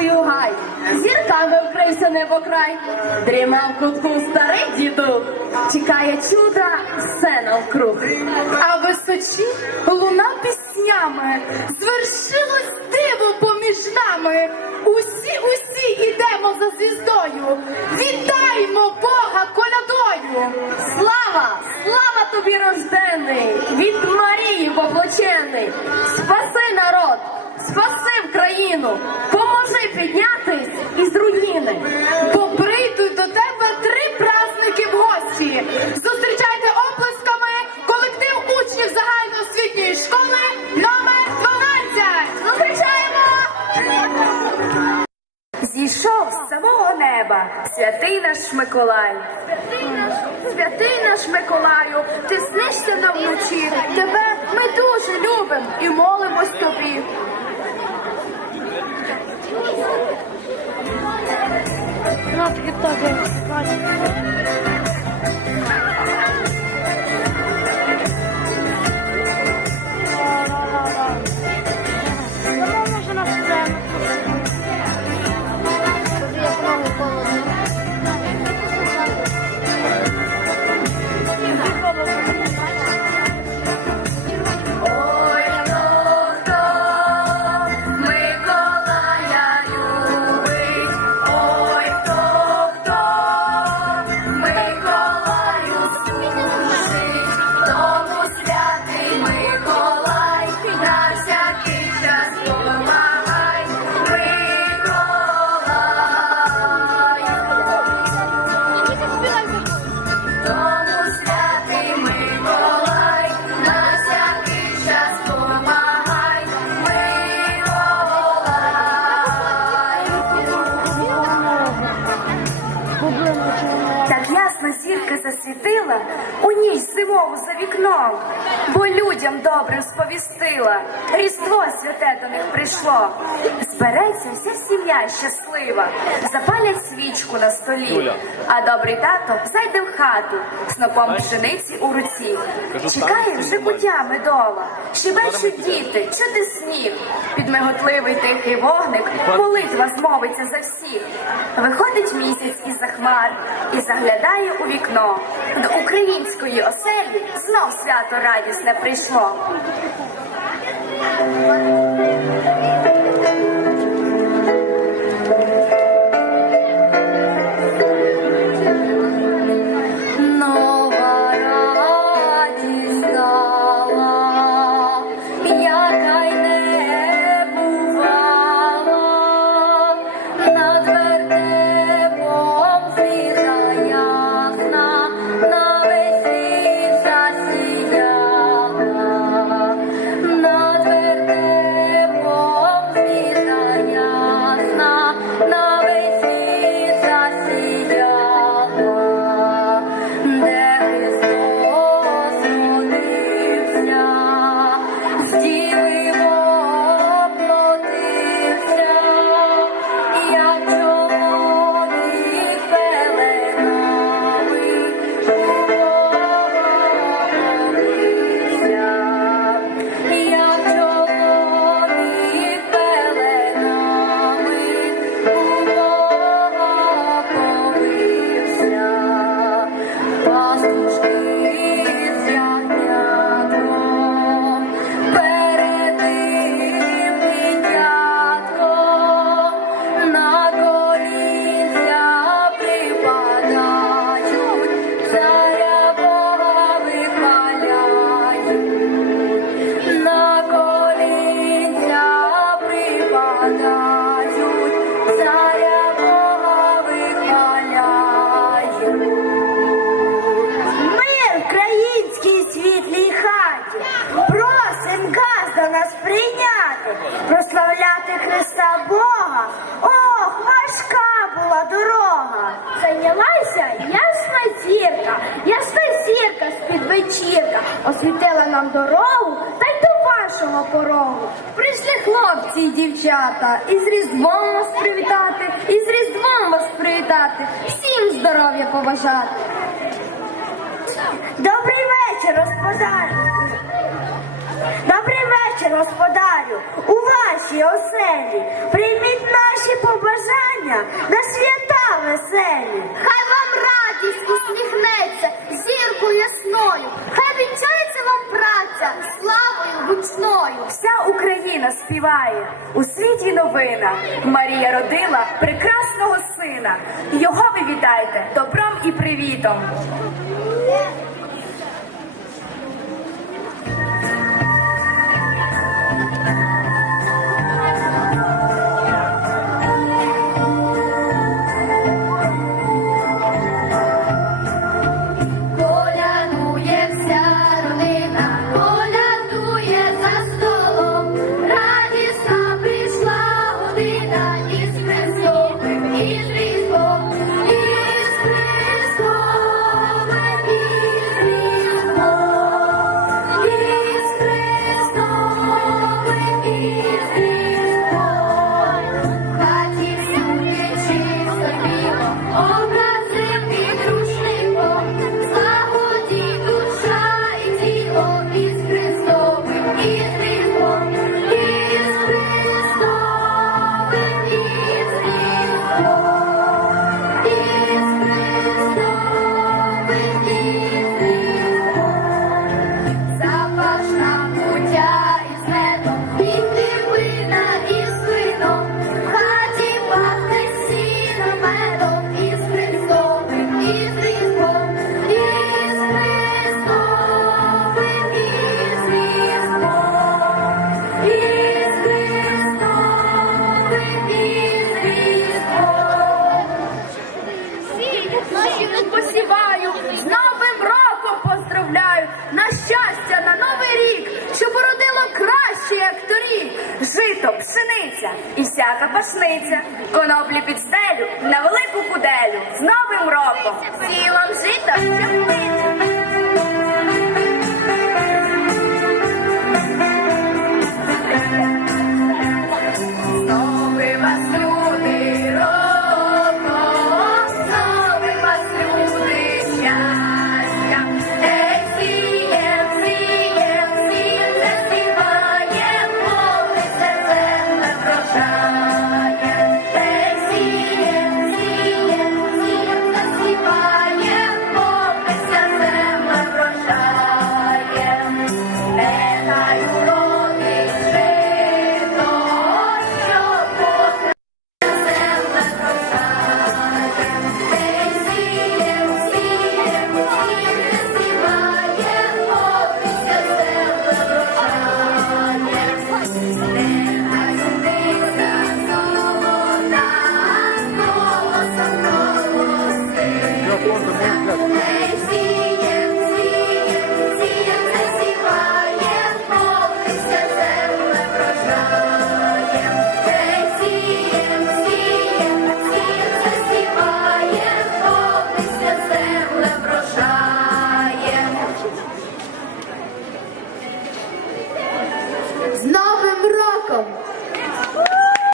зіркою гай, зірками вкрився небокрай, дрімав кутку старий діду, чекає чуда, все навкруг. А височі луна піснями, звершилось диво поміж нами. Усі, усі ідемо за звіздою, вітаємо Бога колядою. Слава, слава тобі рождений, від Марії поплачений. Спаси народ, спаси в країну, поможи піднятись із руїни. Бо прийдуть до тебе три праздники в гості. Зустрічайте оплесками колектив учнів загальноосвітньої школи номер 12. Зустрічаємо! Зійшов з самого неба святий наш Миколай. Святий наш, святий наш Миколаю, ти снишся нам вночі. Тебе ми дуже любимо і молимось тобі. Artık hep daha зірка у ніч зимову за вікном, бо людям добре сповістила, Різдво святе до них прийшло. Збереться вся сім'я щаслива, запалять свічку на столі, а добрий тато зайде в хату, снопом пшениці у руці. Чекає вже путя медова, щебечуть діти, чути сніг, під миготливий тихий вогник, молитва змовиться за всіх. Виходить місяць із-за хмар і заглядає у вікно. До української оселі знов свято радісне прийшло. Припадають, царя світлій хаті. Просим газда нас прийняти, прославляти Христа Бога. Ох, важка була дорога. Зайнялася ясна зірка, ясна зірка з-під вечірка, освітила нам дорогу корову. Прийшли хлопці і дівчата, і з Різдвом вас привітати, і з Різдвом вас привітати, всім здоров'я побажати. Добрий вечір, господарю. Добрий вечір, господарю. У вашій оселі. Прийміть наші побажання на свята веселі. Хай вам радість усміхнеться зіркою ясною. Хай вінчає Правда, славою гучною вся Україна співає у світі новина. Марія родила прекрасного сина. Його ви вітайте добром і привітом. наші, як торік, жито, пшениця і всяка пашниця, коноплі під стелю на велику куделю з новим роком. Цілом жито.